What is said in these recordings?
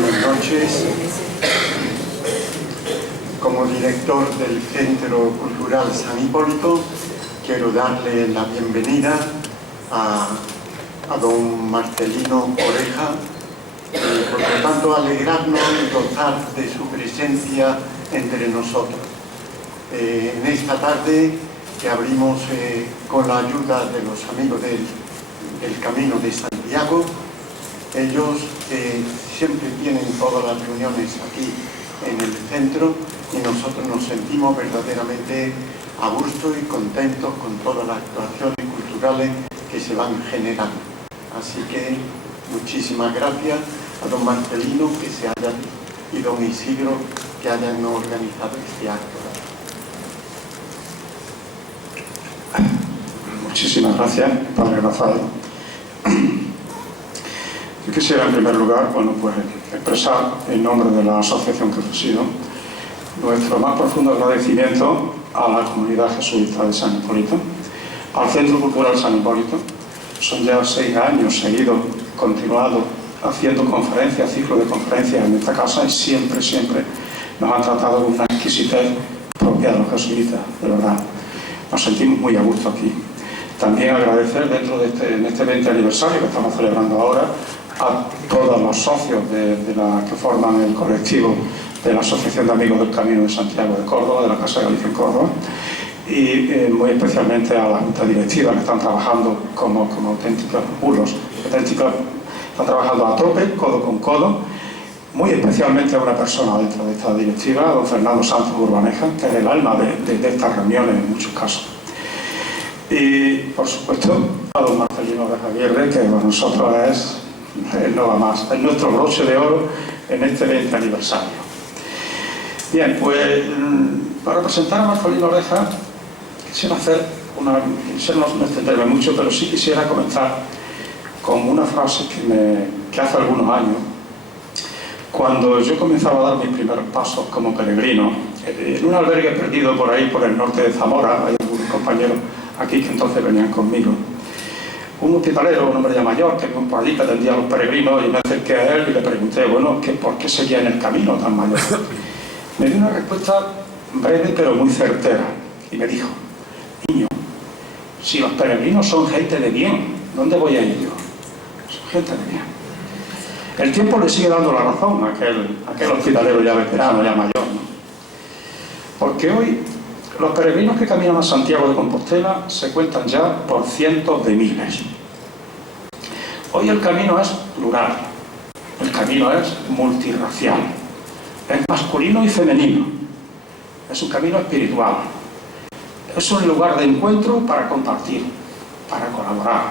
Buenas noches. Como director del Centro Cultural San Hipólito, quiero darle la bienvenida a don Marcelino Oreja y por lo tanto alegrarnos y gozar de su presencia entre nosotros. En esta tarde que abrimos con la ayuda de los amigos del Camino de Santiago, ellos siempre tienen todas las reuniones aquí en el centro y nosotros nos sentimos verdaderamente a gusto y contentos con todas las actuaciones culturales que se van generando. Así que muchísimas gracias a don Marcelino y don Isidro que hayan organizado este acto. Muchísimas gracias, padre Rafael. Yo quisiera en primer lugar, expresar en nombre de la asociación que presido nuestro más profundo agradecimiento a la comunidad jesuita de San Hipólito, al Centro Cultural San Hipólito. Son ya 6 años seguidos, continuados, haciendo conferencias, ciclos de conferencias en esta casa y siempre nos han tratado con una exquisitez propia de los jesuitas, de verdad. Nos sentimos muy a gusto aquí. También agradecer en este 20 aniversario que estamos celebrando ahora a todos los socios que forman el colectivo de la Asociación de Amigos del Camino de Santiago de Córdoba, de la Casa de Galicia en Córdoba, y muy especialmente a la junta directiva que están trabajando como auténticos burros, están trabajando a tope, codo con codo, muy especialmente a una persona dentro de esta directiva, don Fernando Santos Urbaneja, que es el alma de estas reuniones en muchos casos. Y, por supuesto, a don Marcelino Oreja Aguirre, que para nosotros es nuestro broche de oro en este 20 aniversario. Bien, pues para presentar a Marcelino Oreja quisiera no extenderme mucho, pero sí quisiera comenzar con una frase que hace algunos años, cuando yo comenzaba a dar mis primeros pasos como peregrino, en un albergue perdido por ahí, por el norte de Zamora, hay algunos compañeros aquí que entonces venían conmigo. Un hospitalero, un hombre ya mayor, que por allí que atendía a los peregrinos, y me acerqué a él y le pregunté, ¿por qué seguía en el camino tan mayor? Me dio una respuesta breve pero muy certera, y me dijo, niño, si los peregrinos son gente de bien, ¿dónde voy a ir yo? Son gente de bien. El tiempo le sigue dando la razón a aquel hospitalero ya veterano, ya mayor, ¿no? Porque hoy los peregrinos que caminan a Santiago de Compostela se cuentan ya por cientos de miles. Hoy el camino es plural, el camino es multirracial, es masculino y femenino, es un camino espiritual, es un lugar de encuentro para compartir, para colaborar.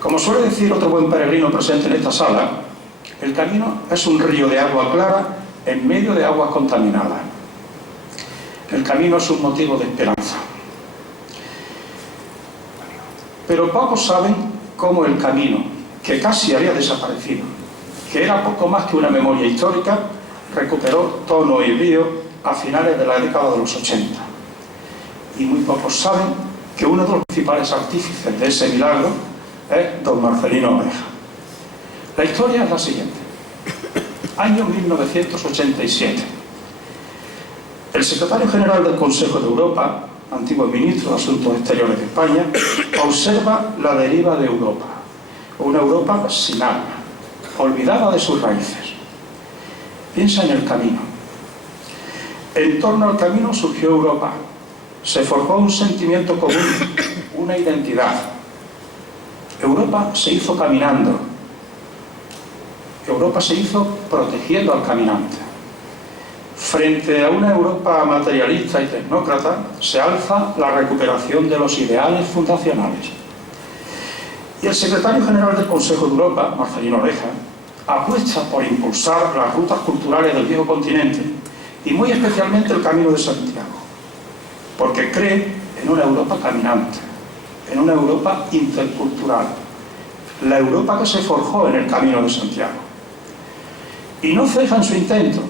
Como suele decir otro buen peregrino presente en esta sala, el camino es un río de agua clara en medio de aguas contaminadas. El camino es un motivo de esperanza. Pero pocos saben cómo el camino, que casi había desaparecido, que era poco más que una memoria histórica, recuperó tono y brío a finales de la década de los 80. Y muy pocos saben que uno de los principales artífices de ese milagro es don Marcelino Oreja. La historia es la siguiente. Año 1987. El secretario general del Consejo de Europa, antiguo ministro de Asuntos Exteriores de España, observa la deriva de Europa, una Europa sin alma, olvidada de sus raíces. Piensa en el camino. En torno al camino surgió Europa, se forjó un sentimiento común, una identidad. Europa se hizo caminando, Europa se hizo protegiendo al caminante. Frente a una Europa materialista y tecnócrata, se alza la recuperación de los ideales fundacionales. Y el secretario general del Consejo de Europa, Marcelino Oreja, apuesta por impulsar las rutas culturales del viejo continente y muy especialmente el Camino de Santiago, porque cree en una Europa caminante, en una Europa intercultural, la Europa que se forjó en el Camino de Santiago. Y no ceja en su intento,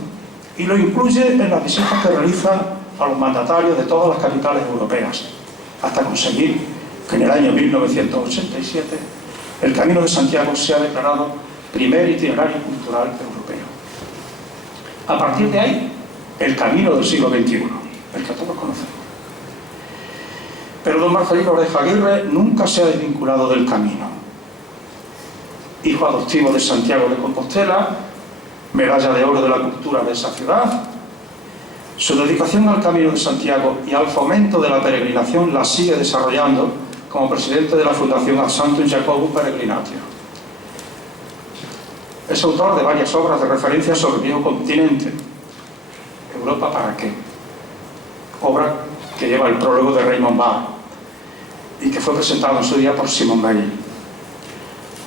y lo incluye en las visitas que realiza a los mandatarios de todas las capitales europeas, hasta conseguir que en el año 1987 el Camino de Santiago sea declarado primer itinerario cultural europeo. A partir de ahí, el camino del siglo XXI, el que todos conocemos. Pero don Marcelino Oreja Aguirre nunca se ha desvinculado del camino. Hijo adoptivo de Santiago de Compostela, medalla de oro de la cultura de esa ciudad, su dedicación al Camino de Santiago y al fomento de la peregrinación la sigue desarrollando como presidente de la Fundación Ad Sanctum Jacobus Peregrinatio. Es autor de varias obras de referencia sobre el viejo continente. ¿Europa para qué? Obra que lleva el prólogo de Raymond Barre y que fue presentado en su día por Simone Weil.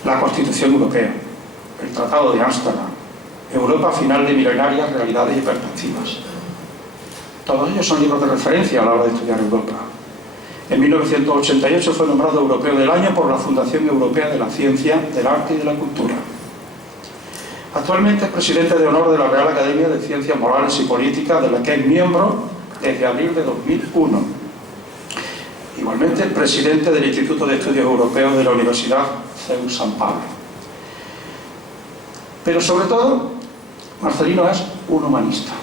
La Constitución Europea, el Tratado de Ámsterdam, Europa final de milenarias realidades y perspectivas. Todos ellos son libros de referencia a la hora de estudiar Europa. En 1988 fue nombrado Europeo del Año por la Fundación Europea de la Ciencia, del Arte y de la Cultura. Actualmente es presidente de honor de la Real Academia de Ciencias Morales y Políticas, de la que es miembro desde abril de 2001. Igualmente es presidente del Instituto de Estudios Europeos de la Universidad CEU San Pablo. Pero sobre todo, Marcelino es un humanista.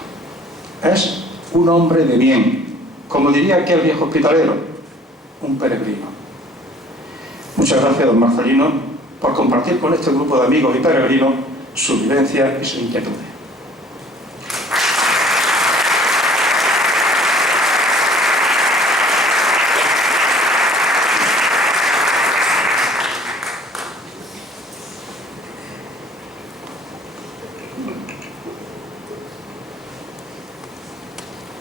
Es un hombre de bien, como diría aquel viejo hospitalero, un peregrino. Muchas gracias, don Marcelino, por compartir con este grupo de amigos y peregrinos su vivencia y su inquietud.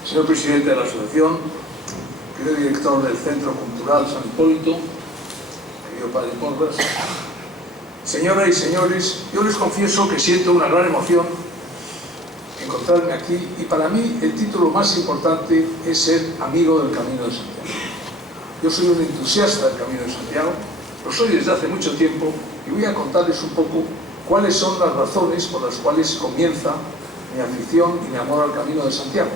Señor presidente de la asociación, querido director del Centro Cultural San Hipólito, querido padre Porras, señoras y señores, yo les confieso que siento una gran emoción encontrarme aquí y para mí el título más importante es ser amigo del Camino de Santiago. Yo soy un entusiasta del Camino de Santiago, lo soy desde hace mucho tiempo y voy a contarles un poco cuáles son las razones por las cuales comienza mi afición y mi amor al Camino de Santiago.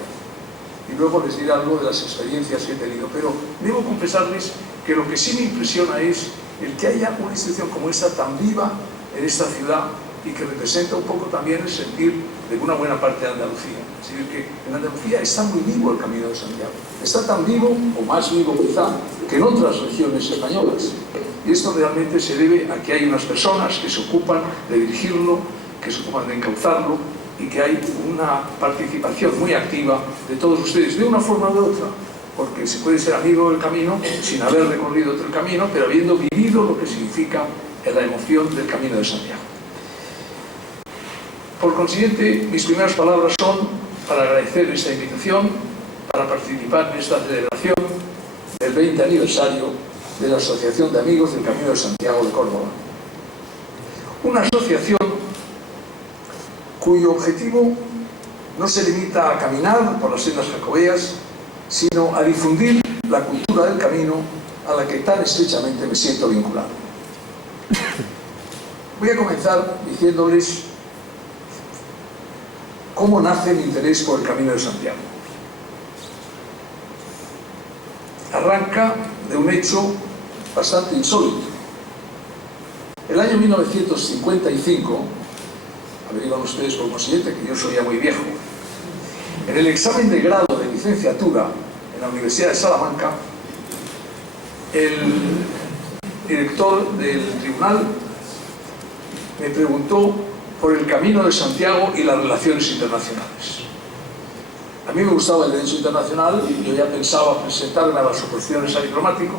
Y luego les diré algo de las experiencias que he tenido. Pero debo confesarles que lo que sí me impresiona es el que haya una institución como esta tan viva en esta ciudad y que representa un poco también el sentir de una buena parte de Andalucía. Es decir, que en Andalucía está muy vivo el Camino de Santiago. Está tan vivo, o más vivo quizá, que en otras regiones españolas. Y esto realmente se debe a que hay unas personas que se ocupan de dirigirlo, que se ocupan de encauzarlo, y que hay una participación muy activa de todos ustedes, de una forma u otra, porque se puede ser amigo del camino sin haber recorrido otro camino, pero habiendo vivido lo que significa la emoción del Camino de Santiago. Por consiguiente, mis primeras palabras son para agradecer esta invitación, para participar en esta celebración del 20 aniversario de la Asociación de Amigos del Camino de Santiago de Córdoba. Una asociación cuyo objetivo no se limita a caminar por las sendas jacobeas, sino a difundir la cultura del camino a la que tan estrechamente me siento vinculado. Voy a comenzar diciéndoles cómo nace mi interés por el Camino de Santiago. Arranca de un hecho bastante insólito. El año 1955, averiguan ustedes por consiguiente que yo soy ya muy viejo, en el examen de grado de licenciatura en la Universidad de Salamanca, el director del tribunal me preguntó por el Camino de Santiago y las relaciones internacionales. A mí me gustaba el derecho internacional y yo ya pensaba presentarme a las oposiciones a diplomático,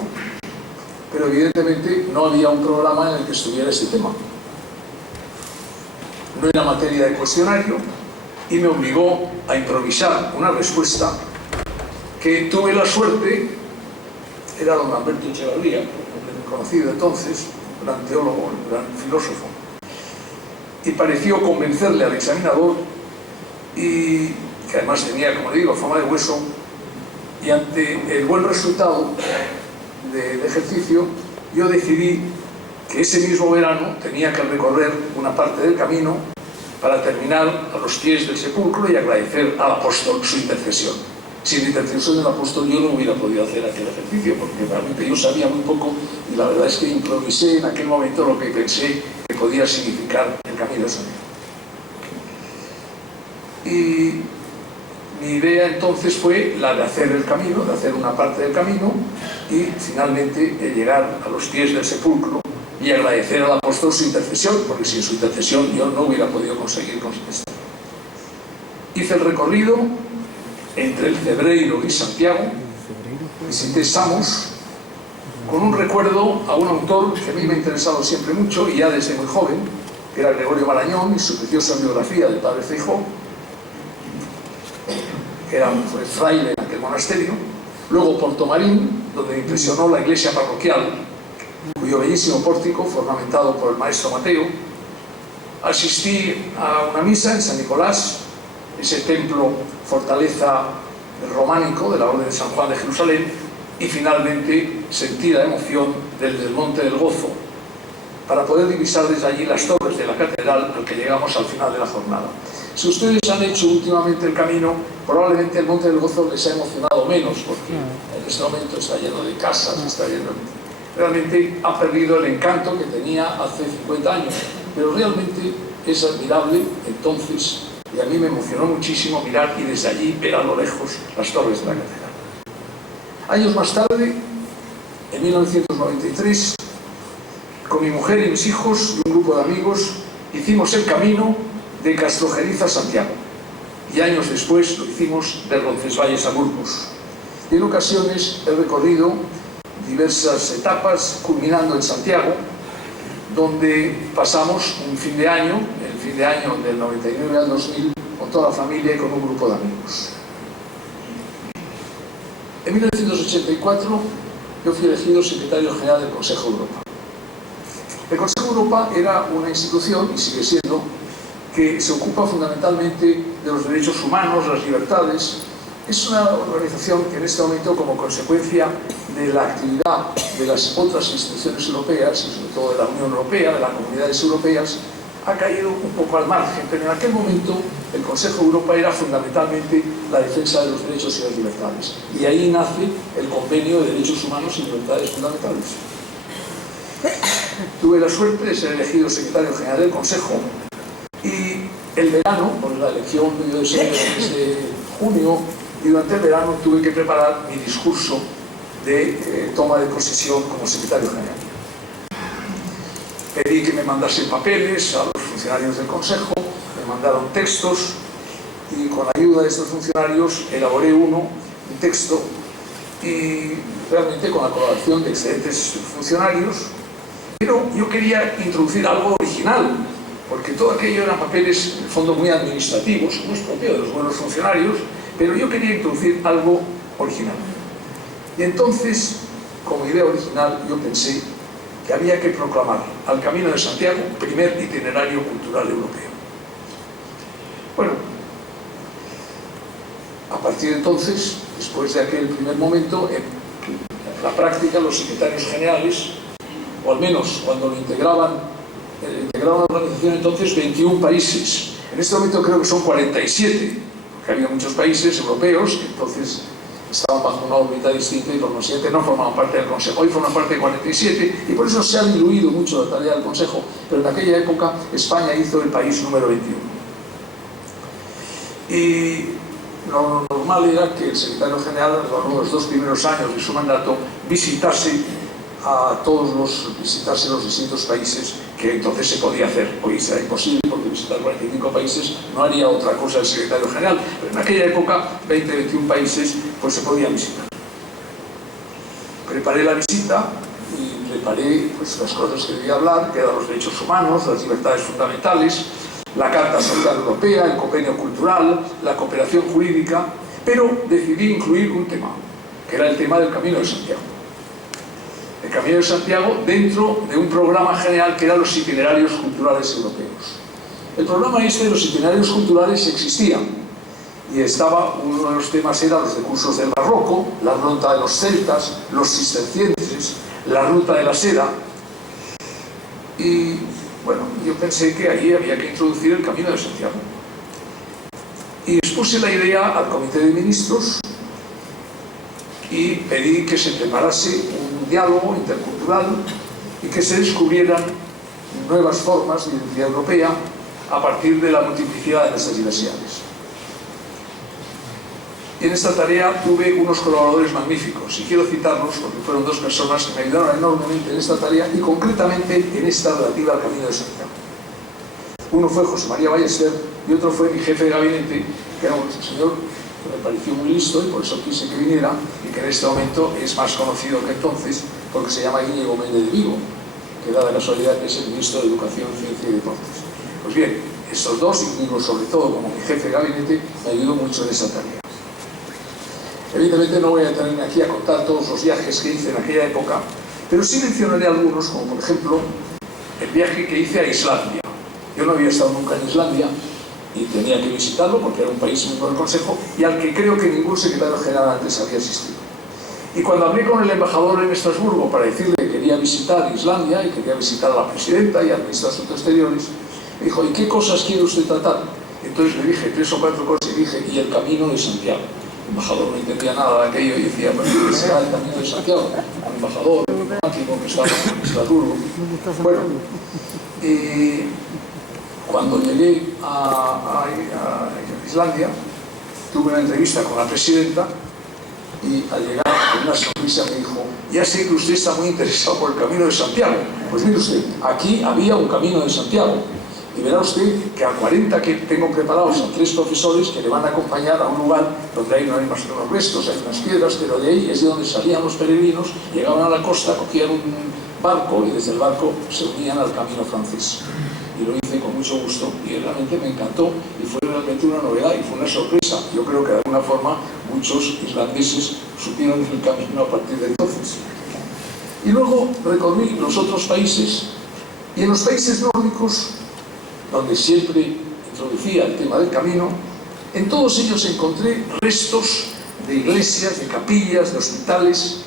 pero evidentemente no había un programa en el que estuviera este tema. No era materia de cuestionario y me obligó a improvisar una respuesta que tuve la suerte, era don Alberto Echevarría, conocido entonces, un gran teólogo, un gran filósofo, y pareció convencerle al examinador, y que además tenía, como digo, fama de hueso, y ante el buen resultado del ejercicio, yo decidí que ese mismo verano tenía que recorrer una parte del camino para terminar a los pies del sepulcro y agradecer al apóstol su intercesión. Sin la intercesión del apóstol yo no hubiera podido hacer aquel ejercicio, porque realmente yo sabía muy poco y la verdad es que improvisé en aquel momento lo que pensé que podía significar el camino de Santiago. Y mi idea entonces fue la de hacer el camino, de hacer una parte del camino y finalmente llegar a los pies del sepulcro y agradecer al apóstol su intercesión, porque sin su intercesión yo no hubiera podido conseguir esto. Hice el recorrido entre el Cebreiro y Santiago, visité Samos, con un recuerdo a un autor que a mí me ha interesado siempre mucho y ya desde muy joven, que era Gregorio Marañón, y su preciosa biografía del padre Feijó, que fue fraile en aquel monasterio. Luego Portomarín, donde me impresionó la iglesia parroquial, cuyo bellísimo pórtico fue ornamentado por el maestro Mateo. Asistí a una misa en San Nicolás, ese templo fortaleza románico de la Orden de San Juan de Jerusalén, y finalmente sentí la emoción del Monte del Gozo para poder divisar desde allí las torres de la catedral al que llegamos al final de la jornada. Si ustedes han hecho últimamente el camino, probablemente el Monte del Gozo les ha emocionado menos, porque en este momento está lleno de casas, está lleno realmente ha perdido el encanto que tenía hace 50 años, pero realmente es admirable entonces. Y a mí me emocionó muchísimo mirar y desde allí ver a lo lejos las torres de la catedral. Años más tarde, en 1993, con mi mujer y mis hijos y un grupo de amigos, hicimos el camino de Castrojeriz a Santiago. Y años después lo hicimos de Roncesvalles a Burgos. Y en ocasiones he recorrido diversas etapas, culminando en Santiago, donde pasamos un fin de año, el fin de año del 99 al 2000, con toda la familia y con un grupo de amigos. En 1984 yo fui elegido secretario general del Consejo de Europa. El Consejo de Europa era una institución, y sigue siendo, que se ocupa fundamentalmente de los derechos humanos, las libertades. Es una organización que en este momento, como consecuencia de la actividad de las otras instituciones europeas, y sobre todo de la Unión Europea, de las comunidades europeas, ha caído un poco al margen, pero en aquel momento el Consejo de Europa era fundamentalmente la defensa de los derechos y las libertades. Y ahí nace el Convenio de Derechos Humanos y Libertades Fundamentales. Tuve la suerte de ser elegido secretario general del Consejo y el verano, por la elección debió de ser el mes de junio, y durante el verano tuve que preparar mi discurso de toma de posesión como secretario general. Pedí que me mandasen papeles a los funcionarios del Consejo, me mandaron textos y con la ayuda de estos funcionarios elaboré un texto, y realmente con la colaboración de excelentes funcionarios. Pero yo quería introducir algo original, porque todo aquello eran papeles en el fondo muy administrativos, como es propio de los buenos funcionarios, pero yo quería introducir algo original. Y entonces, como idea original, yo pensé que había que proclamar al Camino de Santiago primer itinerario cultural europeo. Bueno, a partir de entonces, después de aquel primer momento, en la práctica los secretarios generales, o al menos cuando lo integraban la organización entonces 21 países. En este momento creo que son 47, porque había muchos países europeos que entonces estaban bajo una órbita distinta y por lo siguiente no formaban parte del Consejo. Hoy forman parte de 47 y por eso se ha diluido mucho la tarea del Consejo, pero en aquella época España hizo el país número 21. Y lo normal era que el secretario general, a lo largo de los 2 primeros años de su mandato, visitase los distintos países, que entonces se podía hacer. Hoy será imposible porque visitar 45 países no haría otra cosa el secretario general, pero en aquella época 20-21 países pues se podían visitar. Preparé la visita y preparé pues, las cosas que debía hablar, que eran los derechos humanos, las libertades fundamentales, la Carta Social Europea, el convenio cultural, la cooperación jurídica, pero decidí incluir un tema, que era el tema del Camino de Santiago. El Camino de Santiago dentro de un programa general que eran los itinerarios culturales europeos. El programa de los itinerarios culturales existía y estaba, uno de los temas era los recursos del barroco, la ruta de los celtas, los cistercienses, la ruta de la seda. Y bueno, yo pensé que ahí había que introducir el Camino de Santiago. Y expuse la idea al Comité de Ministros y pedí que se preparase un diálogo intercultural y que se descubrieran nuevas formas de identidad europea a partir de la multiplicidad de nuestras diversidades. Y en esta tarea tuve unos colaboradores magníficos, y quiero citarlos porque fueron dos personas que me ayudaron enormemente en esta tarea y concretamente en esta relativa al Camino de Santiago. Uno fue José María Ballester y otro fue mi jefe de gabinete, que era un señor que me pareció muy listo y por eso quise que viniera, y que en este momento es más conocido que entonces porque se llama Íñigo Méndez de Vigo, que da la casualidad que es el ministro de Educación, Ciencia y Deportes. Pues bien, estos dos, y digo sobre todo como mi jefe de gabinete, me ayudó mucho en esa tarea. Evidentemente no voy a detenerme aquí a contar todos los viajes que hice en aquella época, pero sí mencionaré algunos, como por ejemplo el viaje que hice a Islandia. Yo no había estado nunca en Islandia y tenía que visitarlo porque era un país miembro del Consejo y al que creo que ningún secretario general antes había asistido. Y cuando hablé con el embajador en Estrasburgo para decirle que quería visitar Islandia y quería visitar a la presidenta y al ministro de Asuntos Exteriores, me dijo: ¿y qué cosas quiere usted tratar? Entonces le dije 3 o 4 cosas y dije: y el Camino de Santiago. El embajador no entendía nada de aquello y decía: ¿pero qué será el Camino de Santiago? El embajador, el diplomático que estaba en Estrasburgo. Bueno, cuando llegué a Islandia, tuve una entrevista con la presidenta y al llegar con una sonrisa me dijo: ya sé que usted está muy interesado por el Camino de Santiago. Pues mire usted, aquí había un Camino de Santiago. Y verá usted que a 40 que tengo preparados a 3 profesores que le van a acompañar a un lugar donde ahí no hay más que unos restos, hay unas piedras, pero de ahí es de donde salían los peregrinos, llegaban a la costa, cogían un barco y desde el barco se unían al camino francés. Y lo hice con mucho gusto y realmente me encantó y fue realmente una novedad y fue una sorpresa. Yo creo que de alguna forma muchos islandeses supieron el camino a partir de entonces. Y luego recorrí los otros países y en los países nórdicos, donde siempre introducía el tema del camino, en todos ellos encontré restos de iglesias, de capillas, de hospitales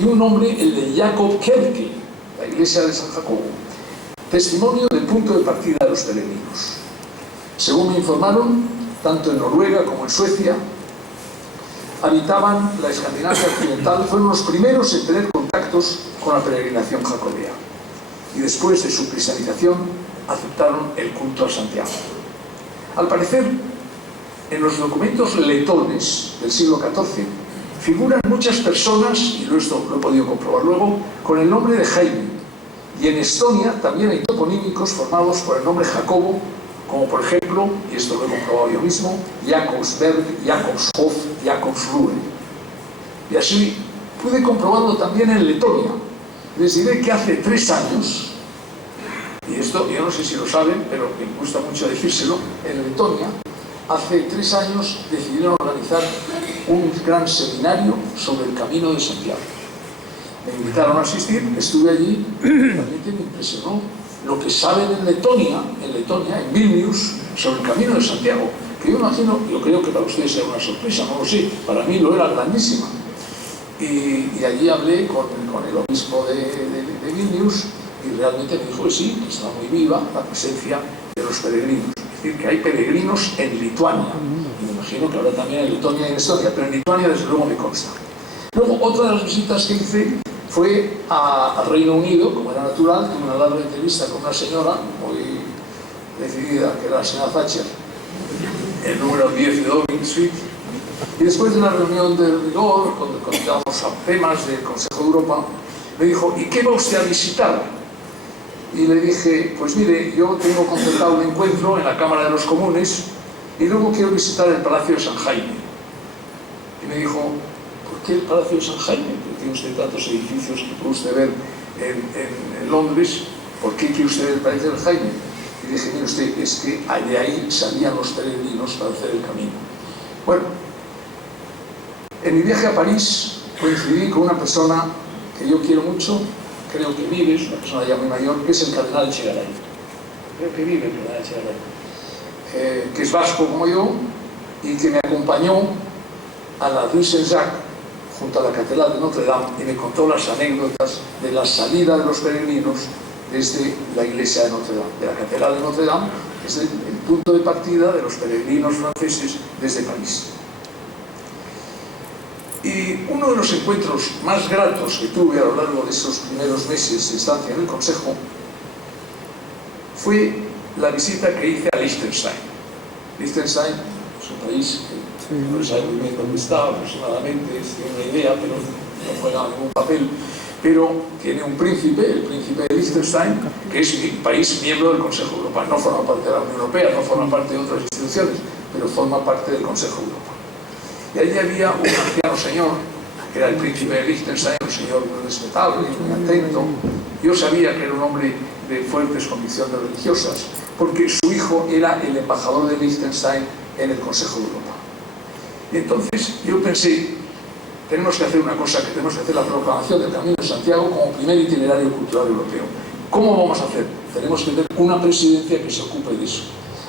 y un nombre, el de Jacob Kirke, la iglesia de San Jacobo, testimonio del punto de partida de los peregrinos. Según me informaron, tanto en Noruega como en Suecia habitaban la Escandinavia occidental, fueron los primeros en tener contactos con la peregrinación jacobea y después de su cristianización aceptaron el culto a Santiago. Al parecer, en los documentos letones del siglo XIV figuran muchas personas, y esto lo he podido comprobar luego, con el nombre de Jaime. Y en Estonia también hay toponímicos formados por el nombre Jacobo, como por ejemplo, y esto lo he comprobado yo mismo, Jakobsberg, Jakobshof, Jakobsruhe. Y así pude comprobarlo también en Letonia. Les diré que hace 3 años, y esto yo no sé si lo saben, pero me gusta mucho decírselo, en Letonia, hace 3 años decidieron organizar un gran seminario sobre el Camino de Santiago. Me invitaron a asistir, estuve allí, y realmente me impresionó lo que saben en Letonia, en Vilnius, sobre el Camino de Santiago, que yo imagino, yo creo que para ustedes era una sorpresa, no lo sé, para mí lo era grandísima. Y allí hablé con el obispo de Vilnius, y realmente me dijo que sí, que estaba muy viva la presencia de los peregrinos. Es decir, que hay peregrinos en Lituania. Y me imagino que habrá también en Letonia y en Estonia, pero en Lituania desde luego me consta. Luego, otra de las visitas que hice fue al Reino Unido, como era natural. Tuve una larga entrevista con una señora muy decidida, que era la señora Thatcher, el número 10 de Downing Street. Y después de una reunión de rigor, cuando contábamos a temas del Consejo de Europa, me dijo: ¿y qué va usted a visitar? Y le dije: pues mire, yo tengo concertado un encuentro en la Cámara de los Comunes y luego quiero visitar el Palacio de San Jaime. Y me dijo: ¿por qué el Palacio de San Jaime? Porque tiene usted tantos edificios que puede usted ver en Londres, ¿por qué quiere usted ver el Palacio de San Jaime? Y dije: mire usted, es que de ahí salían los peregrinos para hacer el camino. Bueno, en mi viaje a París coincidí con una persona que yo quiero mucho, creo que vive, es una persona ya muy mayor, que es el cardenal Echegaray. Creo que vive el cardenal Echegaray, que es vasco como yo y que me acompañó a la Rue Saint-Jacques junto a la Catedral de Notre Dame y me contó las anécdotas de la salida de los peregrinos desde la iglesia de Notre Dame, de la Catedral de Notre Dame, que es el punto de partida de los peregrinos franceses desde París. Y uno de los encuentros más gratos que tuve a lo largo de esos primeros meses de estancia en el Consejo fue la visita que hice a Liechtenstein. Liechtenstein es un país que no sabe muy bien dónde está, aproximadamente, tiene una idea, pero no juega ningún papel, pero tiene un príncipe, el príncipe de Liechtenstein, que es un país miembro del Consejo de Europa. No forma parte de la Unión Europea, no forma parte de otras instituciones, pero forma parte del Consejo de Europa. Y allí había un anciano señor, que era el príncipe de Liechtenstein, un señor muy respetable, muy atento. Yo sabía que era un hombre de fuertes convicciones religiosas, porque su hijo era el embajador de Liechtenstein en el Consejo de Europa. Y entonces yo pensé, tenemos que hacer una cosa, que tenemos que hacer la proclamación del Camino de Santiago como primer itinerario cultural europeo. ¿Cómo vamos a hacer? Tenemos que tener una presidencia que se ocupe de eso.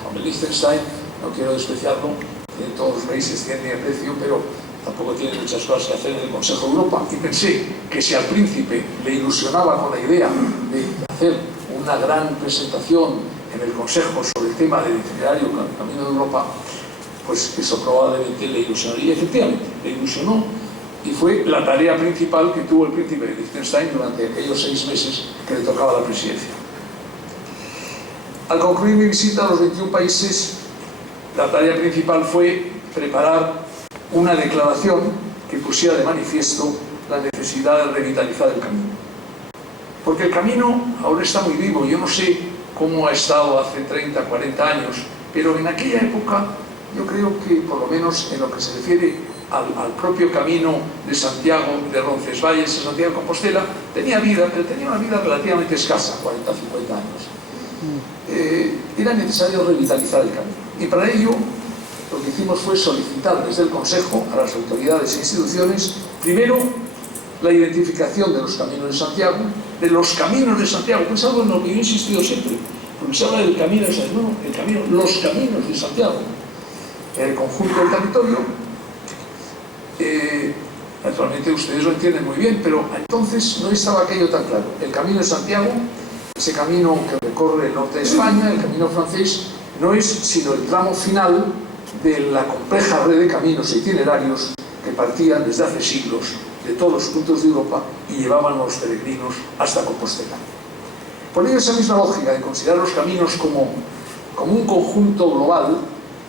Hombre, Liechtenstein, no quiero despreciarlo, todos los países tienen mi aprecio, pero tampoco tienen muchas cosas que hacer en el Consejo de Europa. Y pensé que si al príncipe le ilusionaba con la idea de hacer una gran presentación en el Consejo sobre el tema del itinerario Camino de Europa, pues eso probablemente le ilusionaría. Efectivamente, le ilusionó, y fue la tarea principal que tuvo el príncipe de Liechtenstein durante aquellos 6 meses que le tocaba la presidencia. Al concluir mi visita a los 21 países, la tarea principal fue preparar una declaración que pusiera de manifiesto la necesidad de revitalizar el camino. Porque el camino ahora está muy vivo. Yo no sé cómo ha estado hace 30, 40 años, pero en aquella época yo creo que, por lo menos en lo que se refiere al propio camino de Santiago, de Roncesvalles a Santiago de Compostela, tenía vida, pero tenía una vida relativamente escasa, 40, 50 años. Era necesario revitalizar el camino. Y para ello, lo que hicimos fue solicitar desde el Consejo a las autoridades e instituciones, primero, la identificación de los caminos de Santiago, que es algo en lo que yo he insistido siempre, porque se habla del camino de Santiago, los caminos de Santiago, el conjunto del territorio. Naturalmente ustedes lo entienden muy bien, pero entonces no estaba aquello tan claro. El camino de Santiago, ese camino que recorre el norte de España, el camino francés, no es sino el tramo final de la compleja red de caminos e itinerarios que partían desde hace siglos de todos los puntos de Europa y llevaban a los peregrinos hasta Compostela. Por ello, esa misma lógica de considerar los caminos como un conjunto global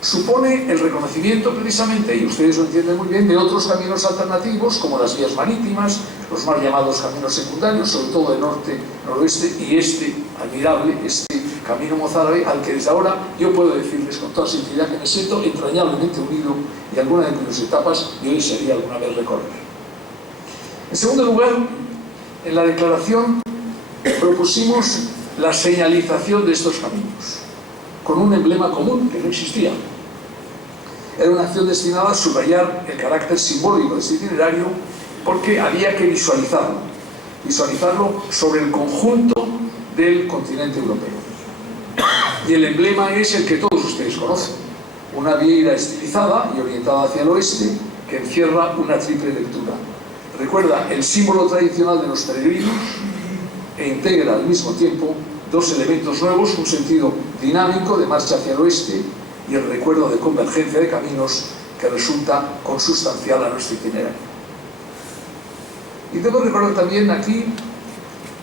supone el reconocimiento precisamente, y ustedes lo entienden muy bien, de otros caminos alternativos como las vías marítimas, los mal llamados caminos secundarios, sobre todo de norte, noroeste, y este admirable, este camino mozárabe, al que desde ahora yo puedo decirles con toda sinceridad que me siento entrañablemente unido y alguna de cuyas etapas yo desearía alguna vez recorrer. En segundo lugar, en la declaración propusimos la señalización de estos caminos con un emblema común que no existía. Era una acción destinada a subrayar el carácter simbólico de este itinerario, porque había que visualizarlo sobre el conjunto del continente europeo. Y el emblema es el que todos ustedes conocen: una vieira estilizada y orientada hacia el oeste que encierra una triple lectura. Recuerda el símbolo tradicional de los peregrinos e integra al mismo tiempo dos elementos nuevos: un sentido dinámico de marcha hacia el oeste y el recuerdo de convergencia de caminos que resulta consustancial a nuestro itinerario. Y debo recordar también aquí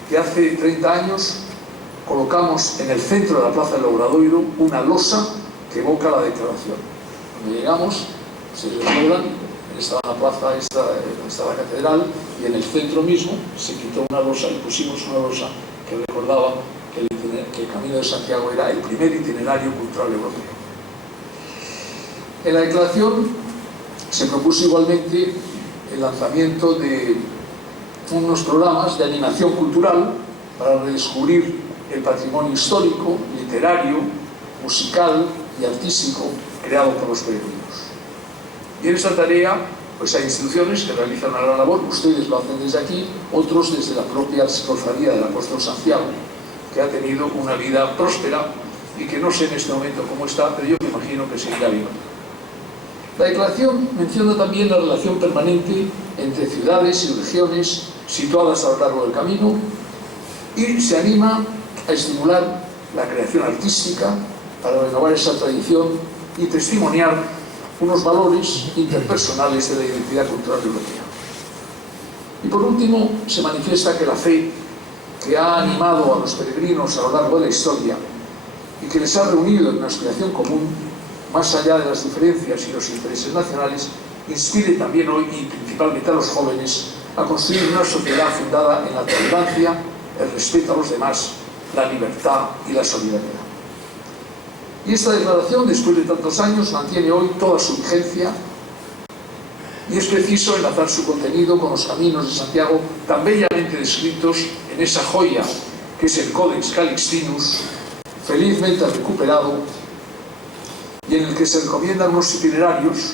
que hace 30 años colocamos en el centro de la Plaza del Obradoiro una losa que evoca la declaración. Cuando llegamos, se recuerdan, estaba la plaza, estaba la catedral, y en el centro mismo se quitó una losa y pusimos una losa que recordaba que el Camino de Santiago era el primer itinerario cultural europeo. En la declaración se propuso igualmente el lanzamiento de unos programas de animación cultural para redescubrir el patrimonio histórico, literario, musical y artístico creado por los peregrinos. Y en esta tarea pues hay instituciones que realizan una gran labor, ustedes lo hacen desde aquí, otros desde la propia cofradía del Apóstol Santiago, que ha tenido una vida próspera y que no sé en este momento cómo está, pero yo me imagino que seguirá viva. La declaración menciona también la relación permanente entre ciudades y regiones situadas a lo largo del camino y se anima a estimular la creación artística para renovar esa tradición y testimoniar unos valores interpersonales de la identidad cultural europea. Y por último, se manifiesta que la fe que ha animado a los peregrinos a lo largo de la historia y que les ha reunido en una aspiración común, más allá de las diferencias y los intereses nacionales, inspire también hoy, y principalmente a los jóvenes, a construir una sociedad fundada en la tolerancia, el respeto a los demás, la libertad y la solidaridad. Y esta declaración, después de tantos años, mantiene hoy toda su vigencia y es preciso enlazar su contenido con los caminos de Santiago tan bellamente descritos en esa joya que es el Codex Calixtinus, felizmente recuperado, y en el que se recomiendan unos itinerarios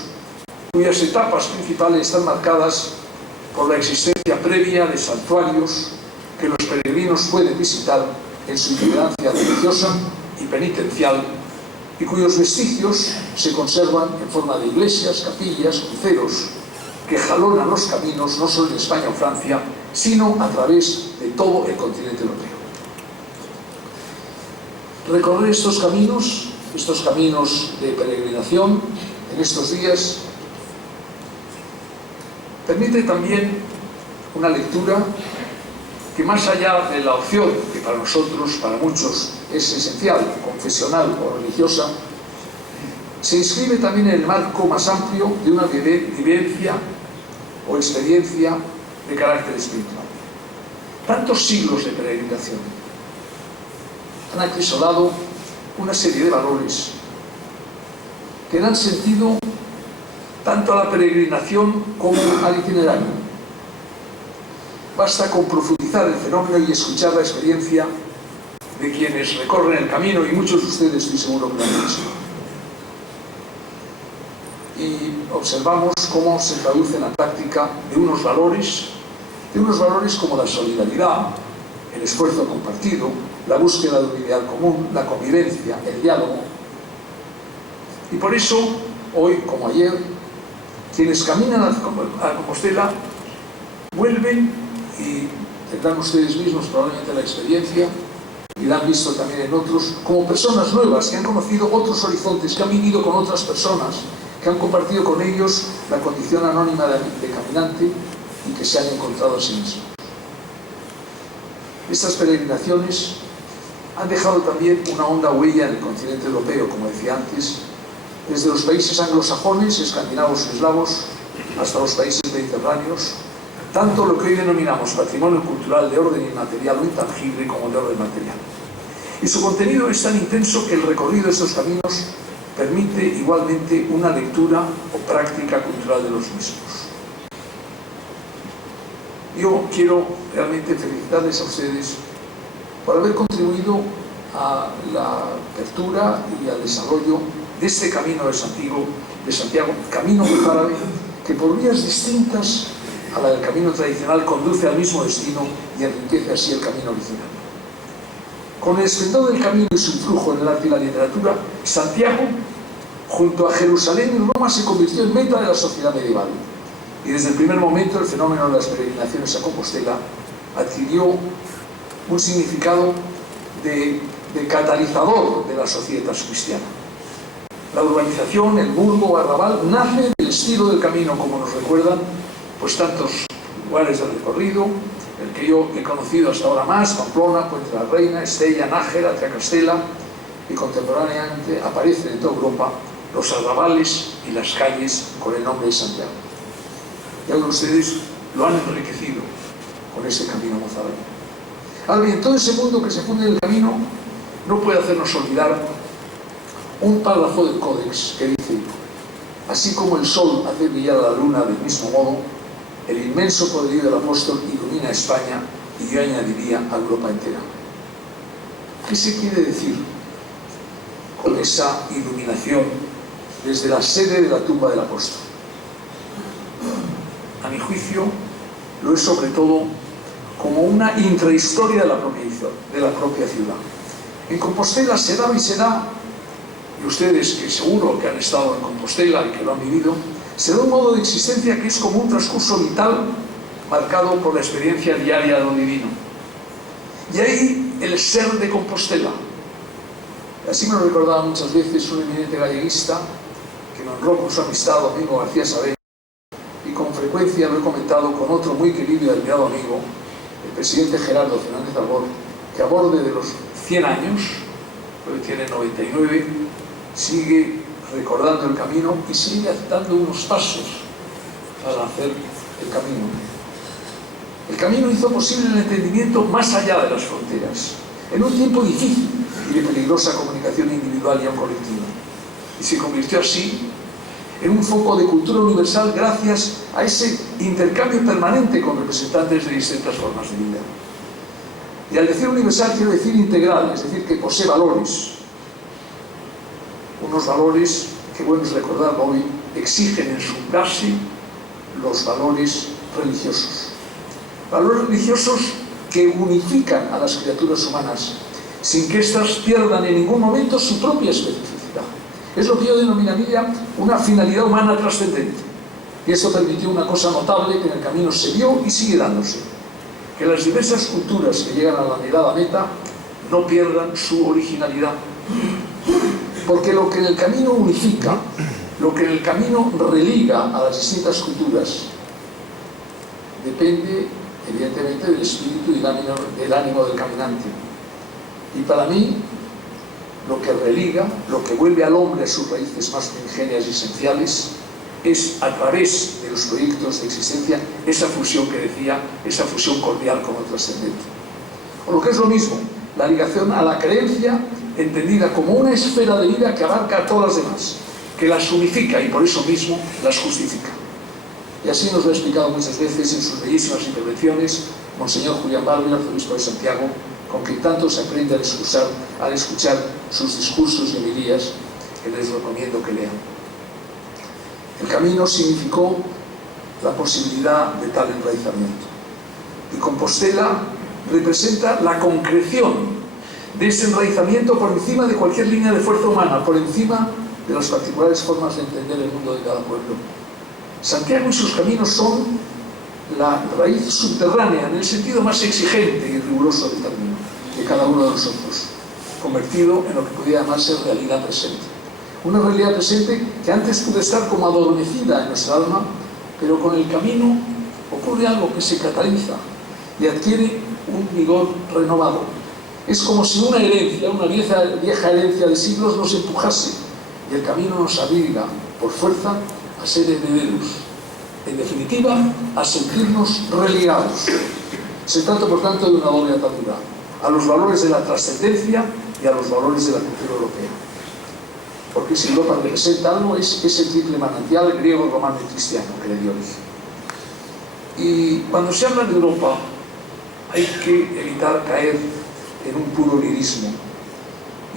cuyas etapas principales están marcadas por la existencia previa de santuarios que los peregrinos pueden visitar en su itinerancia religiosa y penitencial, y cuyos vestigios se conservan en forma de iglesias, capillas, cruceros, que jalonan los caminos no solo en España o Francia, sino a través de todo el continente europeo. Recorrer estos caminos de peregrinación en estos días, permite también una lectura que, más allá de la opción que para nosotros, para muchos, es esencial, confesional o religiosa, se inscribe también en el marco más amplio de una vivencia o experiencia de carácter espiritual. Tantos siglos de peregrinación han acrisolado una serie de valores que dan sentido tanto a la peregrinación como al itinerario. Basta con profundizar el fenómeno y escuchar la experiencia de quienes recorren el camino, y muchos de ustedes estoy seguro que lo han hecho. Y observamos cómo se traduce en la práctica de unos valores como la solidaridad, el esfuerzo compartido, la búsqueda de un ideal común, la convivencia, el diálogo. Y por eso, hoy como ayer, quienes caminan a Compostela vuelven, y tendrán ustedes mismos probablemente la experiencia, y la han visto también en otros, como personas nuevas que han conocido otros horizontes, que han vivido con otras personas, que han compartido con ellos la condición anónima de caminante y que se han encontrado a sí mismos. Estas peregrinaciones han dejado también una honda huella en el continente europeo, como decía antes, desde los países anglosajones, escandinavos y eslavos, hasta los países mediterráneos, tanto lo que hoy denominamos patrimonio cultural de orden inmaterial o intangible como de orden material. Y su contenido es tan intenso que el recorrido de estos caminos permite igualmente una lectura o práctica cultural de los mismos. Yo quiero realmente felicitarles a ustedes por haber contribuido a la apertura y al desarrollo de este camino de Santiago, camino mozárabe, que por vías distintas a la del camino tradicional conduce al mismo destino y enriquece así el camino original. Con el esplendor del camino y su influjo en el arte y la literatura, Santiago, junto a Jerusalén y Roma, se convirtió en meta de la sociedad medieval. Y desde el primer momento el fenómeno de las peregrinaciones a Compostela adquirió un significado de catalizador de la sociedad cristiana. La urbanización, el burgo o arrabal, nace del estilo del camino, como nos recuerdan pues tantos lugares del recorrido, el que yo he conocido hasta ahora más: Pamplona, Puente de la Reina, Estella, Nájera, Tracastela, y contemporáneamente aparecen en toda Europa los arrabales y las calles con el nombre de Santiago. Y algunos de ustedes lo han enriquecido con ese camino mozárabe. Ahora bien, todo ese mundo que se funde en el camino no puede hacernos olvidar un párrafo del Códex que dice: así como el sol hace brillar a la luna del mismo modo, el inmenso poderío del apóstol ilumina a España, y yo añadiría a Europa entera. ¿Qué se quiere decir con esa iluminación desde la sede de la tumba del apóstol? A mi juicio, lo es sobre todo como una intrahistoria de la propia ciudad. En Compostela se daba y se da, y ustedes que seguro que han estado en Compostela y que lo han vivido, se da un modo de existencia que es como un transcurso vital marcado por la experiencia diaria de lo divino. Y ahí el ser de Compostela. Así me lo recordaba muchas veces un eminente galleguista que me honró con su amistad, Domingo García Sabel, y con frecuencia lo he comentado con otro muy querido y admirado amigo, el presidente Gerardo Fernández Albor, que a borde de los 100 años, hoy tiene 99, sigue recordando el camino y sigue dando unos pasos para hacer el camino. El camino hizo posible el entendimiento más allá de las fronteras, en un tiempo difícil y de peligrosa comunicación individual y aún colectiva, y se convirtió así en un foco de cultura universal gracias a ese intercambio permanente con representantes de distintas formas de vida. Y al decir universal quiero decir integral, es decir, que posee valores. Unos valores que, bueno es recordarlo hoy, exigen en su base los valores religiosos. Valores religiosos que unifican a las criaturas humanas sin que éstas pierdan en ningún momento su propia especificidad. Es lo que yo denominaría una finalidad humana trascendente. Y esto permitió una cosa notable que en el camino se vio y sigue dándose: que las diversas culturas que llegan a la anhelada meta no pierdan su originalidad. Porque lo que en el camino unifica, lo que en el camino religa a las distintas culturas, depende evidentemente del espíritu y del ánimo del caminante. Y para mí, lo que religa, lo que vuelve al hombre a sus raíces más ingenias y esenciales, es a través de los proyectos de existencia esa fusión que decía, esa fusión cordial con lo trascendente. O lo que es lo mismo, la ligación a la creencia entendida como una esfera de vida que abarca a todas las demás, que las unifica y por eso mismo las justifica. Y así nos lo ha explicado muchas veces en sus bellísimas intervenciones Monseñor Julián Bárber, arzobispo de Santiago, con quien tanto se aprende al escuchar sus discursos y homilías, que les recomiendo que lean. El camino significó la posibilidad de tal enraizamiento. Y Compostela representa la concreción de ese enraizamiento por encima de cualquier línea de fuerza humana, por encima de las particulares formas de entender el mundo de cada pueblo. Santiago y sus caminos son la raíz subterránea, en el sentido más exigente y riguroso del término, de cada uno de nosotros, convertido en lo que podría llamarse realidad presente. Una realidad presente que antes pudo estar como adormecida en nuestra alma, pero con el camino ocurre algo que se cataliza y adquiere un vigor renovado. Es como si una herencia, una vieja herencia de siglos nos empujase y el camino nos obliga, por fuerza, a ser herederos. En definitiva, a sentirnos religados. Se trata, por tanto, de una doble atadura: a los valores de la trascendencia y a los valores de la cultura europea. Porque si Europa representa algo, es ese triple manantial griego, romano y cristiano que le dio origen. Y cuando se habla de Europa, hay que evitar caer en un puro lirismo.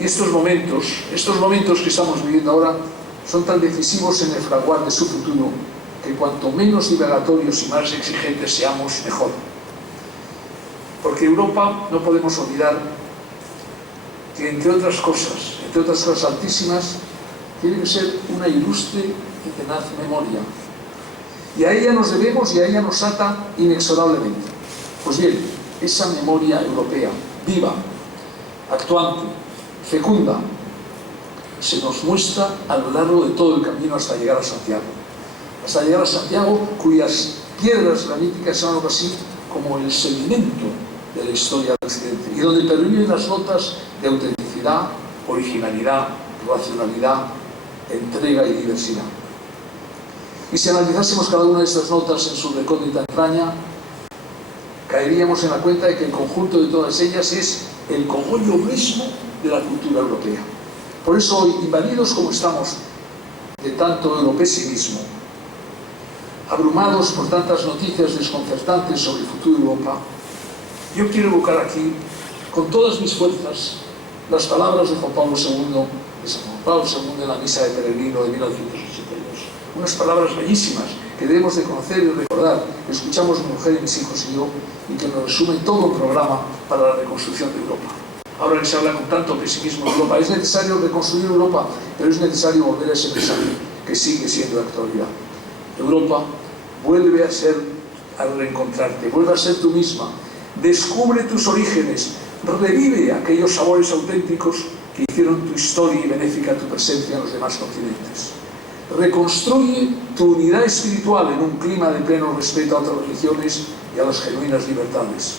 Y estos momentos que estamos viviendo ahora son tan decisivos en el fraguar de su futuro que cuanto menos divagatorios y más exigentes seamos, mejor. Porque Europa, no podemos olvidar que entre otras cosas altísimas, tiene que ser una ilustre y tenaz memoria. Y a ella nos debemos y a ella nos ata inexorablemente. Pues bien, esa memoria europea, viva, actuante, fecunda, se nos muestra a lo largo de todo el camino hasta llegar a Santiago. Hasta llegar a Santiago, cuyas piedras graníticas son algo así como el sedimento de la historia del Occidente, y donde perviven las notas de autenticidad, originalidad, racionalidad, entrega y diversidad. Y si analizásemos cada una de estas notas en su recóndita entraña, caeríamos en la cuenta de que el conjunto de todas ellas es el cogollo mismo de la cultura europea. Por eso hoy, invadidos como estamos de tanto europecinismo, abrumados por tantas noticias desconcertantes sobre el futuro de Europa, yo quiero evocar aquí, con todas mis fuerzas, las palabras de Juan Pablo II, en la misa de Peregrino de 1982. Unas palabras bellísimas que debemos de conocer y recordar, que escuchamos mi mujer y mis hijos y yo, y que nos resumen todo un programa para la reconstrucción de Europa. Ahora que se habla con tanto pesimismo de Europa, es necesario reconstruir Europa, pero es necesario volver a ese mensaje que sigue siendo de actualidad. Europa, vuelve a reencontrarte, vuelve a ser tú misma, descubre tus orígenes, revive aquellos sabores auténticos que hicieron tu historia y benéfica tu presencia en los demás continentes. Reconstruye tu unidad espiritual en un clima de pleno respeto a otras religiones y a las genuinas libertades.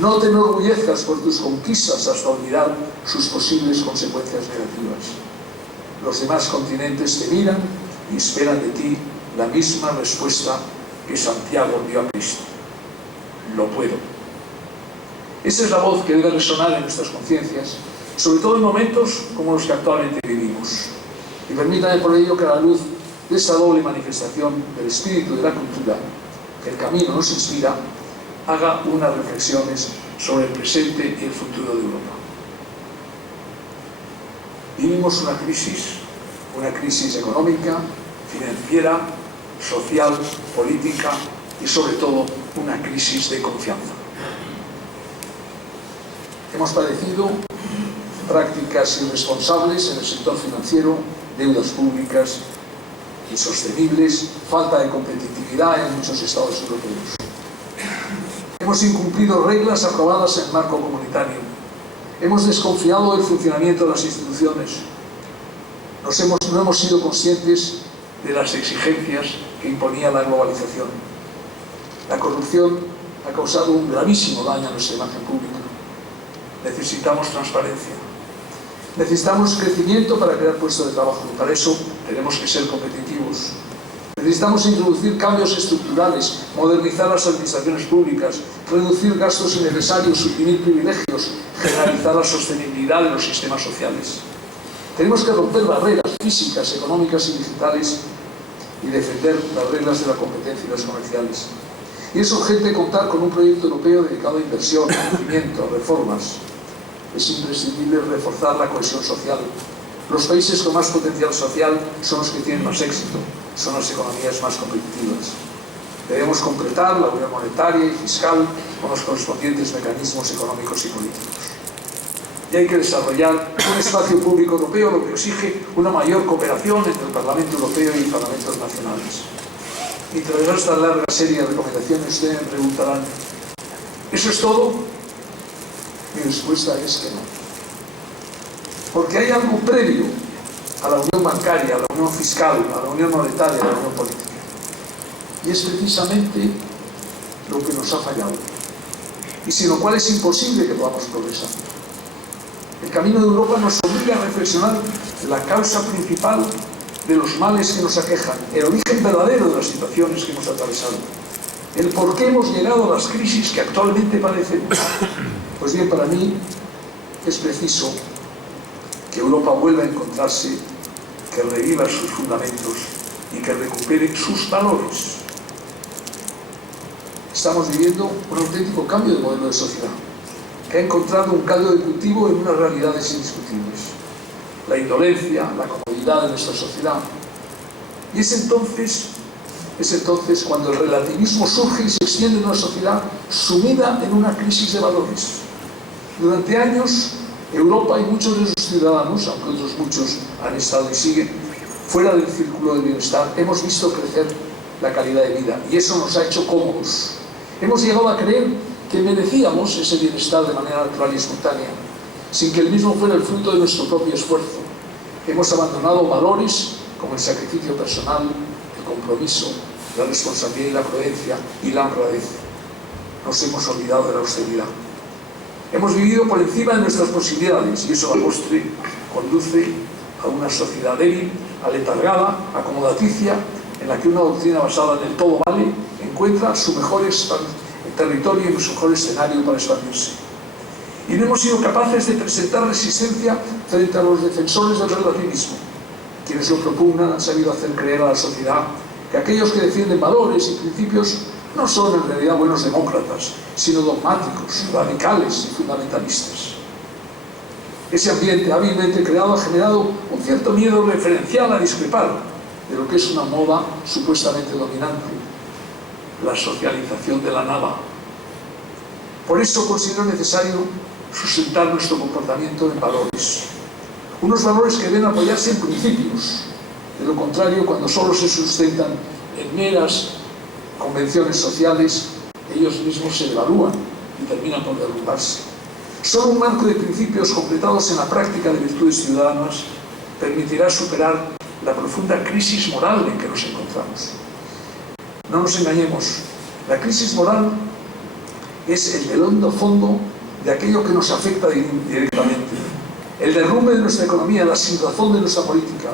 No te enorgullezcas por tus conquistas hasta olvidar sus posibles consecuencias negativas. Los demás continentes te miran y esperan de ti la misma respuesta que Santiago dio a Cristo. Lo puedo. Esa es la voz que debe resonar en nuestras conciencias, sobre todo en momentos como los que actualmente vivimos. Y permítame por ello que a la luz de esta doble manifestación del espíritu de la cultura, que el camino nos inspira, haga unas reflexiones sobre el presente y el futuro de Europa. Vivimos una crisis económica, financiera, social, política y sobre todo una crisis de confianza. Hemos padecido prácticas irresponsables en el sector financiero, deudas públicas insostenibles, falta de competitividad en muchos estados europeos. Hemos incumplido reglas aprobadas en el marco comunitario. Hemos desconfiado del funcionamiento de las instituciones. No hemos sido conscientes de las exigencias que imponía la globalización. La corrupción ha causado un gravísimo daño a nuestra imagen pública. Necesitamos transparencia. Necesitamos crecimiento para crear puestos de trabajo. Y para eso tenemos que ser competitivos. Necesitamos introducir cambios estructurales, modernizar las administraciones públicas, reducir gastos innecesarios, suprimir privilegios, generalizar la sostenibilidad de los sistemas sociales. Tenemos que romper barreras físicas, económicas y digitales y defender las reglas de la competencia y las comerciales. Y es urgente contar con un proyecto europeo dedicado a inversión, crecimiento, a reformas. Es imprescindible reforzar la cohesión social. Los países con más potencial social son los que tienen más éxito, son las economías más competitivas. Debemos completar la unión monetaria y fiscal con los correspondientes mecanismos económicos y políticos. Y hay que desarrollar un espacio público europeo, lo que exige una mayor cooperación entre el Parlamento Europeo y parlamentos nacionales. Y tras esta larga serie de recomendaciones, ustedes me preguntarán, ¿eso es todo? Mi respuesta es que no. Porque hay algo previo a la unión bancaria, a la unión fiscal, a la unión monetaria, a la unión política. Y es precisamente lo que nos ha fallado. Y sin lo cual es imposible que podamos progresar. El camino de Europa nos obliga a reflexionar la causa principal de los males que nos aquejan, el origen verdadero de las situaciones que hemos atravesado, el por qué hemos llegado a las crisis que actualmente padecemos. Pues bien, para mí es preciso que Europa vuelva a encontrarse, que reviva sus fundamentos y que recupere sus valores. Estamos viviendo un auténtico cambio de modelo de sociedad, que ha encontrado un caldo de cultivo en unas realidades indiscutibles. La indolencia, la comodidad de nuestra sociedad. Y es entonces cuando el relativismo surge y se extiende en una sociedad sumida en una crisis de valores. Durante años, Europa y muchos de sus ciudadanos, aunque otros muchos han estado y siguen fuera del círculo del bienestar, hemos visto crecer la calidad de vida y eso nos ha hecho cómodos. Hemos llegado a creer que merecíamos ese bienestar de manera natural y espontánea, sin que el mismo fuera el fruto de nuestro propio esfuerzo. Hemos abandonado valores como el sacrificio personal, el compromiso, la responsabilidad y la prudencia y la honradez. Nos hemos olvidado de la austeridad. Hemos vivido por encima de nuestras posibilidades y eso a la postre conduce a una sociedad débil, aletargada, acomodaticia, en la que una doctrina basada en el todo vale encuentra su mejor territorio y su mejor escenario para expandirse. Y no hemos sido capaces de presentar resistencia frente a los defensores del relativismo. Quienes lo propugnan han sabido hacer creer a la sociedad que aquellos que defienden valores y principios no son en realidad buenos demócratas, sino dogmáticos, radicales y fundamentalistas. Ese ambiente hábilmente creado ha generado un cierto miedo referencial a discrepar de lo que es una moda supuestamente dominante, la socialización de la nada. Por eso considero necesario sustentar nuestro comportamiento en valores. Unos valores que deben apoyarse en principios. De lo contrario, cuando solo se sustentan en meras convenciones sociales, ellos mismos se devalúan y terminan por derrumbarse. Solo un marco de principios completados en la práctica de virtudes ciudadanas permitirá superar la profunda crisis moral en que nos encontramos. No nos engañemos, la crisis moral es el hondo fondo de aquello que nos afecta directamente, el derrumbe de nuestra economía, la sinrazón de nuestra política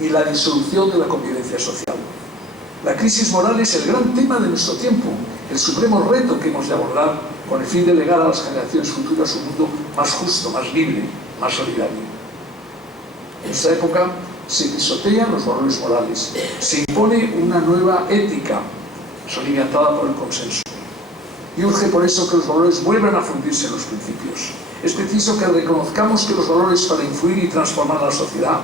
y la disolución de la convivencia social. La crisis moral es el gran tema de nuestro tiempo, el supremo reto que hemos de abordar con el fin de legar a las generaciones futuras un mundo más justo, más libre, más solidario. En nuestra época se pisotean los valores morales, se impone una nueva ética soliviantada por el consenso. Y urge por eso que los valores vuelvan a fundirse en los principios. Es preciso que reconozcamos que los valores para influir y transformar la sociedad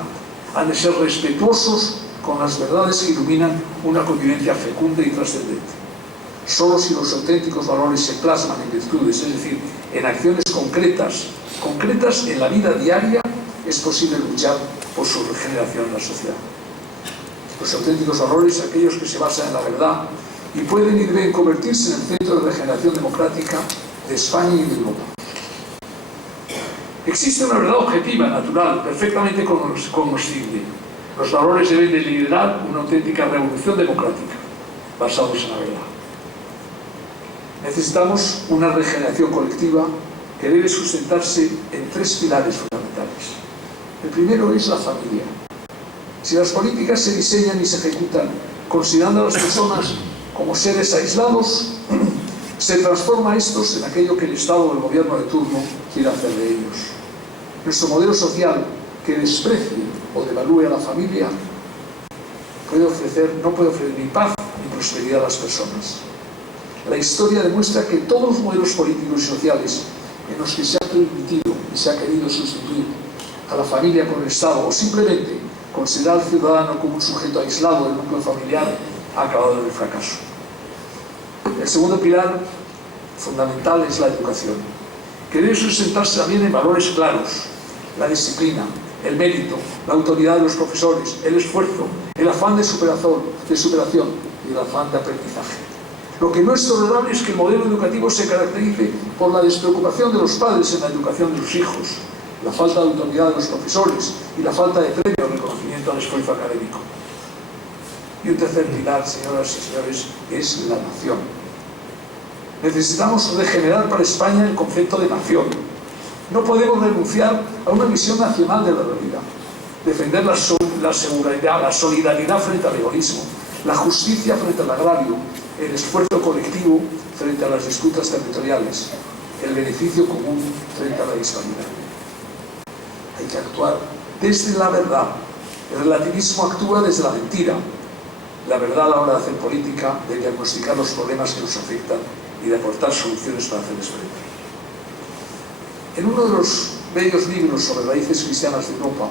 han de ser respetuosos con las verdades que iluminan una convivencia fecunda y trascendente. Solo si los auténticos valores se plasman en virtudes, es decir, en acciones concretas en la vida diaria, es posible luchar por su regeneración en la sociedad. Los auténticos valores, aquellos que se basan en la verdad y pueden y deben convertirse en el centro de regeneración democrática de España y de Europa. Existe una verdad objetiva, natural, perfectamente cognoscible. Los valores deben de liderar una auténtica revolución democrática, basados en la verdad. Necesitamos una regeneración colectiva que debe sustentarse en tres pilares fundamentales. El primero es la familia. Si las políticas se diseñan y se ejecutan considerando a las personas como seres aislados, se transforma a estos en aquello que el Estado o el gobierno de turno quiere hacer de ellos. Nuestro modelo social que desprecie o devalúe a la familia no puede ofrecer ni paz ni prosperidad a las personas. La historia demuestra que todos los modelos políticos y sociales en los que se ha permitido y se ha querido sustituir a la familia con el Estado o simplemente considerar al ciudadano como un sujeto aislado del núcleo familiar ha acabado en el fracaso. El segundo pilar fundamental es la educación, que debe sustentarse también en valores claros: la disciplina, el mérito, la autoridad de los profesores, el esfuerzo, el afán de superación y el afán de aprendizaje. Lo que no es tolerable es que el modelo educativo se caracterice por la despreocupación de los padres en la educación de los hijos, la falta de autoridad de los profesores y la falta de premio o reconocimiento al esfuerzo académico. Y un tercer pilar, señoras y señores, es la nación. Necesitamos regenerar para España el concepto de nación. No podemos renunciar a una visión nacional de la realidad. Defender la seguridad, la solidaridad frente al egoísmo, la justicia frente al agravio, el esfuerzo colectivo frente a las disputas territoriales, el beneficio común frente a la disparidad. Hay que actuar desde la verdad. El relativismo actúa desde la mentira. La verdad a la hora de hacer política, de diagnosticar los problemas que nos afectan y de aportar soluciones para hacerles frente. En uno de los bellos libros sobre raíces cristianas de Europa,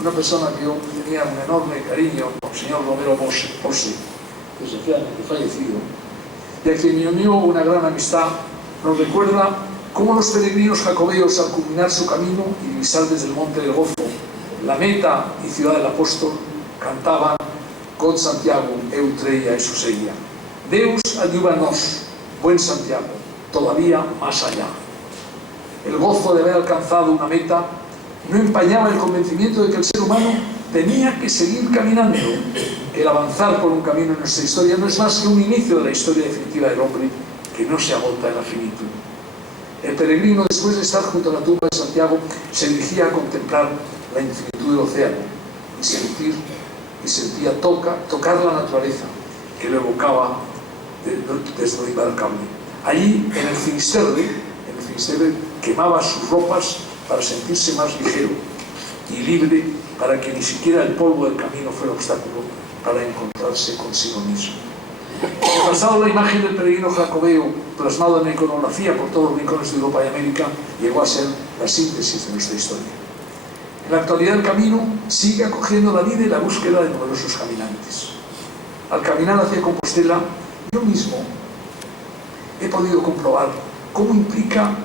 una persona que yo tenía un enorme cariño, el señor Romero Posse, desgraciadamente fallecido, y a quien me unió una gran amistad, nos recuerda cómo los peregrinos jacobeos, al culminar su camino y divisar desde el Monte del Gozo la meta y ciudad del apóstol, cantaban God Santiago, eu treia e suseia. Deus ayúdanos, buen Santiago, todavía más allá. El gozo de haber alcanzado una meta no empañaba el convencimiento de que el ser humano tenía que seguir caminando. El avanzar por un camino en nuestra historia no es más que un inicio de la historia definitiva del hombre que no se agota en la finitud. El peregrino, después de estar junto a la tumba de Santiago, se dirigía a contemplar la infinitud del océano y sentía tocar la naturaleza que lo evocaba desde lo imbarcable. Allí, en el Finisterre, quemaba sus ropas para sentirse más ligero y libre, para que ni siquiera el polvo del camino fuera obstáculo para encontrarse consigo mismo. Pasado la imagen del peregrino jacobeo plasmado en la iconografía por todos los rincones de Europa y América, llegó a ser la síntesis de nuestra historia. En la actualidad el camino sigue acogiendo la vida y la búsqueda de numerosos caminantes. Al caminar hacia Compostela, yo mismo he podido comprobar cómo implica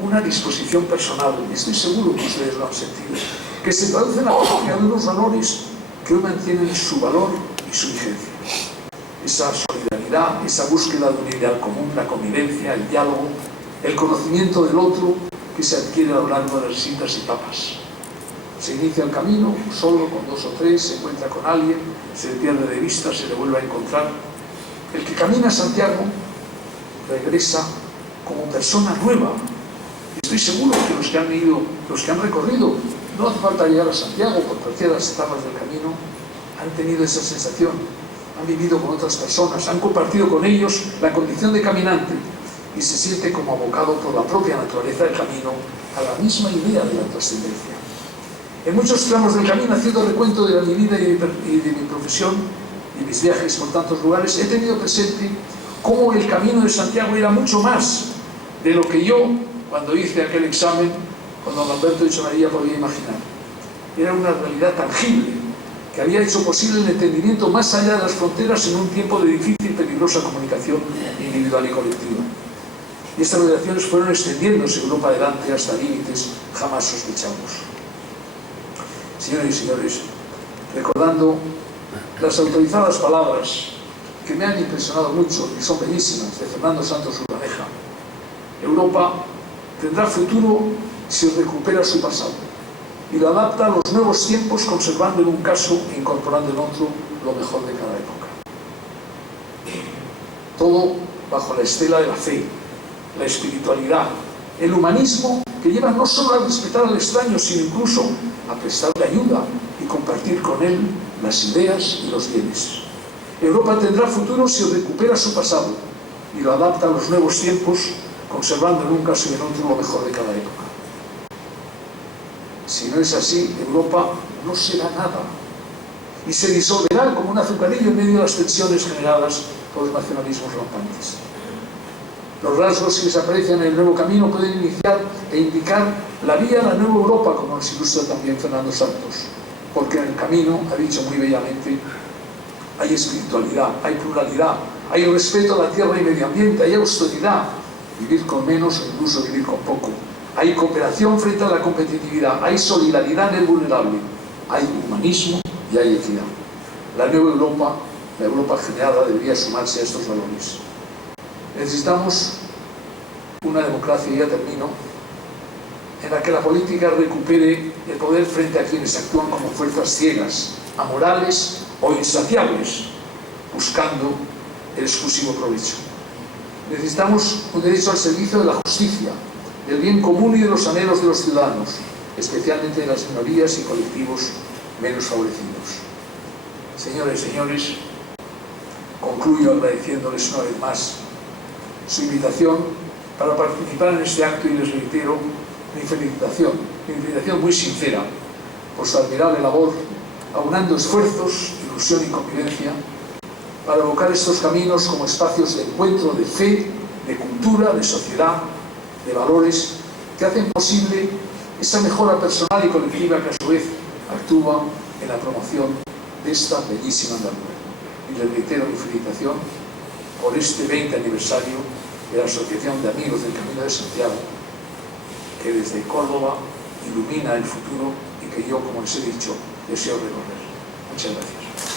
una disposición personal, y estoy seguro que ustedes lo han sentido, que se traduce en la práctica de unos valores que hoy mantienen su valor y su vigencia. Esa solidaridad, esa búsqueda de un ideal común, la convivencia, el diálogo, el conocimiento del otro que se adquiere a lo largo de las distintas etapas. Se inicia el camino solo, con 2 o 3, se encuentra con alguien, se le pierde de vista, se le vuelve a encontrar. El que camina a Santiago regresa como persona nueva. Estoy seguro que los que han ido, los que han recorrido, no hace falta llegar a Santiago por cualquiera de las etapas del camino, han tenido esa sensación, han vivido con otras personas, han compartido con ellos la condición de caminante y se siente como abocado por la propia naturaleza del camino a la misma idea de la trascendencia. En muchos tramos del camino, haciendo recuento de mi vida y de mi profesión y mis viajes por tantos lugares, he tenido presente cómo el camino de Santiago era mucho más de lo que yo, cuando hice aquel examen, con don Alberto Echevarría, podía imaginar. Era una realidad tangible, que había hecho posible el entendimiento más allá de las fronteras en un tiempo de difícil y peligrosa comunicación individual y colectiva. Y estas relaciones fueron extendiéndose Europa adelante hasta límites jamás sospechados. Señores y señores, recordando las autorizadas palabras que me han impresionado mucho y son bellísimas, de Fernando Santos Urbaneja, Europa tendrá futuro si recupera su pasado y lo adapta a los nuevos tiempos, conservando en un caso e incorporando en otro lo mejor de cada época. Todo bajo la estela de la fe, la espiritualidad, el humanismo que lleva no solo a respetar al extraño, sino incluso a prestarle ayuda y compartir con él las ideas y los bienes. Europa tendrá futuro si recupera su pasado y lo adapta a los nuevos tiempos, conservando en un caso y en otro lo mejor de cada época. Si no es así, Europa no será nada y se disolverá como un azucarillo en medio de las tensiones generadas por los nacionalismos rampantes. Los rasgos que se aprecian en el nuevo camino pueden iniciar e indicar la vía a la nueva Europa, como nos ilustra también Fernando Santos, porque en el camino, ha dicho muy bellamente, hay espiritualidad, hay pluralidad, hay respeto a la tierra y medio ambiente, hay austeridad, vivir con menos o incluso vivir con poco, hay cooperación frente a la competitividad, hay solidaridad en el vulnerable, hay humanismo y hay equidad. La nueva Europa, la Europa generada, debería sumarse a estos valores. Necesitamos una democracia, y ya termino, en la que la política recupere el poder frente a quienes actúan como fuerzas ciegas, amorales o insaciables, buscando el exclusivo provecho. Necesitamos un derecho al servicio de la justicia, del bien común y de los anhelos de los ciudadanos, especialmente de las minorías y colectivos menos favorecidos. Señores y señores, concluyo agradeciéndoles una vez más su invitación para participar en este acto y les reitero mi felicitación muy sincera por su admirable labor, aunando esfuerzos, ilusión y convivencia para evocar estos caminos como espacios de encuentro de fe, de cultura, de sociedad, de valores que hacen posible esa mejora personal y colectiva que a su vez actúa en la promoción de esta bellísima andadura. Y les reitero mi felicitación por este 20 aniversario de la Asociación de Amigos del Camino de Santiago, que desde Córdoba ilumina el futuro y que yo, como les he dicho, deseo recorrer. Muchas gracias.